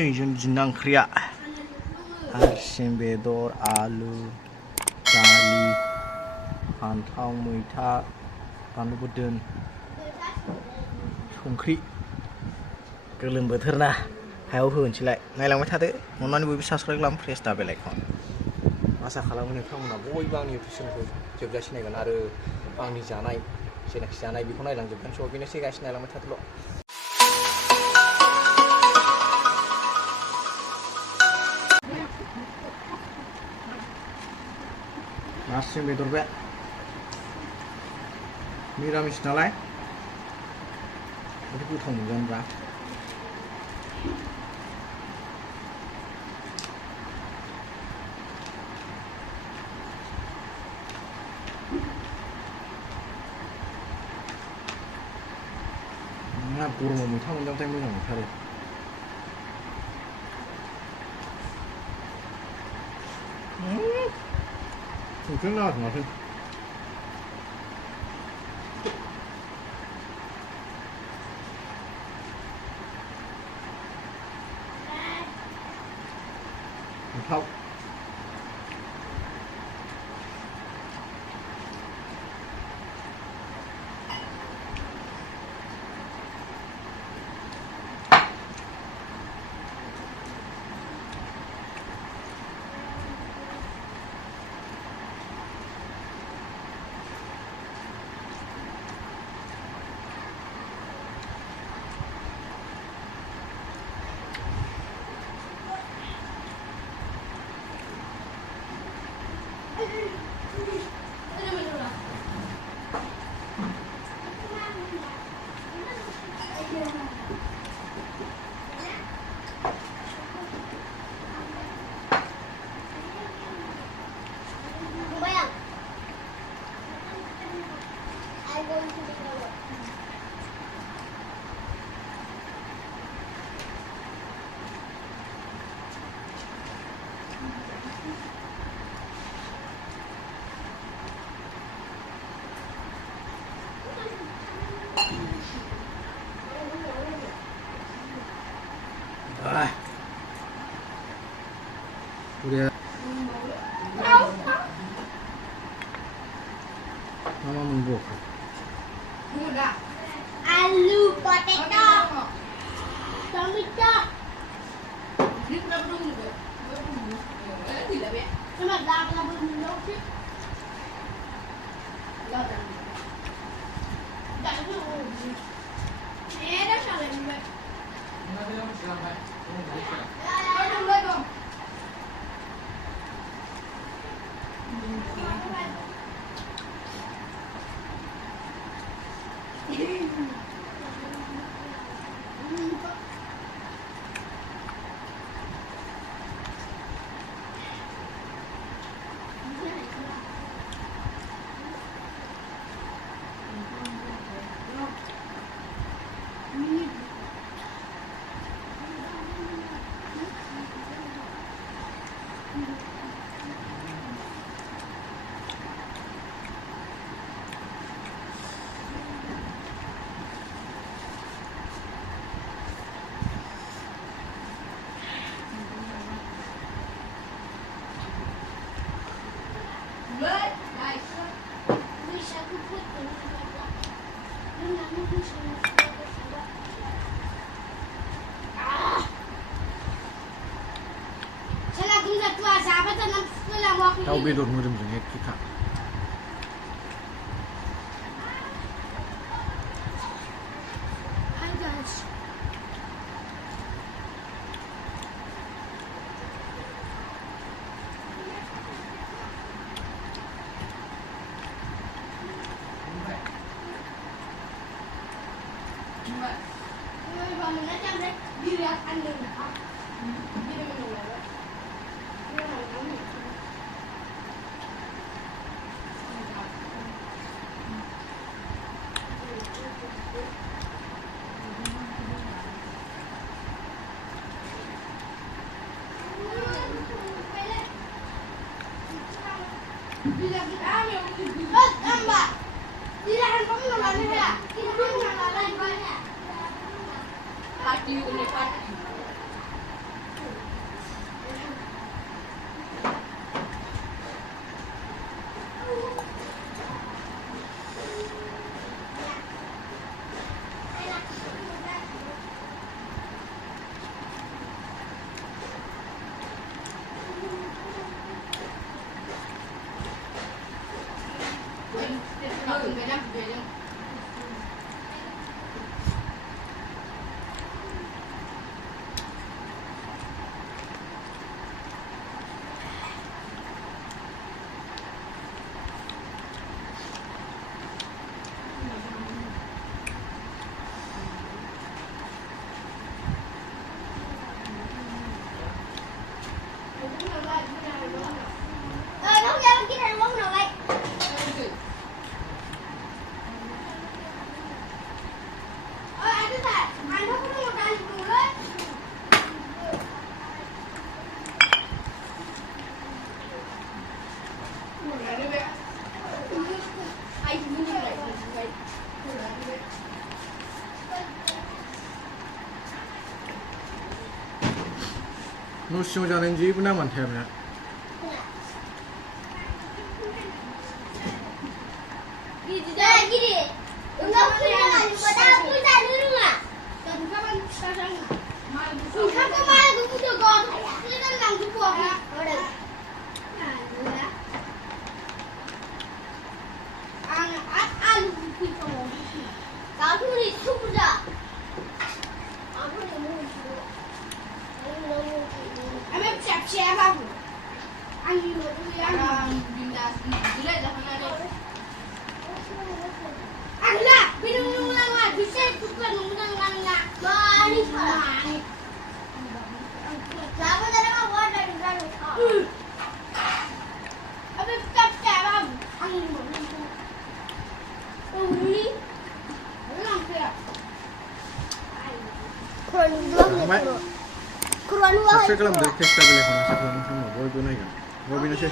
जों दिना ओंख्रिया हारसिं बेदर आलु दालि फान्थाव मैथा बानलु बोरदोन संख्रि गोलोम बोथोर ना हायाव होनोसैलाय नायलांबाय थादो अननानै बयबो साबस्क्राइब खालाम प्रेस दा बेल आइकन आसा खालामो नोंथांमोना बयबो आंनि इउटुब चेनेलखौ जोबजासे नायगोन आरो आंनि जानाय जेनाखि जानाय बेखौ नायलांजोबगोन स' बेनोसै गासिबो नायलांबाय थादोल' नार्सिं बेदर बे निरामिस नालाय बेखौ गोथाव मोनगोनब्रा ना गरमाव मैथा मोनजाबाथाय मोजां मोनथारो संख्रि नाङाखै माथो गोथाव udah mama membuk alu potato tomato ini kenapa dong juga tidak ya cuma dalam belum sih enggak ada salah juga दाउ बेदर मोदोमजों एखेखा न' सिङाव जानायनि जेबो नामानो थायामोन gini, enggak punya pada aku tak rumah. Dan kapan sekarang? Kamu malah aku tuh gong, ini kan nang tuh buah. Orang, alu kita mau. Kau ni sudah. Aku ni mau. Ame siap aku. Ani mau yang bindas gila dah mana. Agla, minum lang bisa tukar minum lang na. Mani mani. Lama talaga ako dari dari. Abi tap tap ang mo. Uli. Lang kaya. Kuran dua. Subscribe खालामदो फेस्टा बेलेग खालाम साख्लाम खालाम बयबो नायगोन बयबो नायसै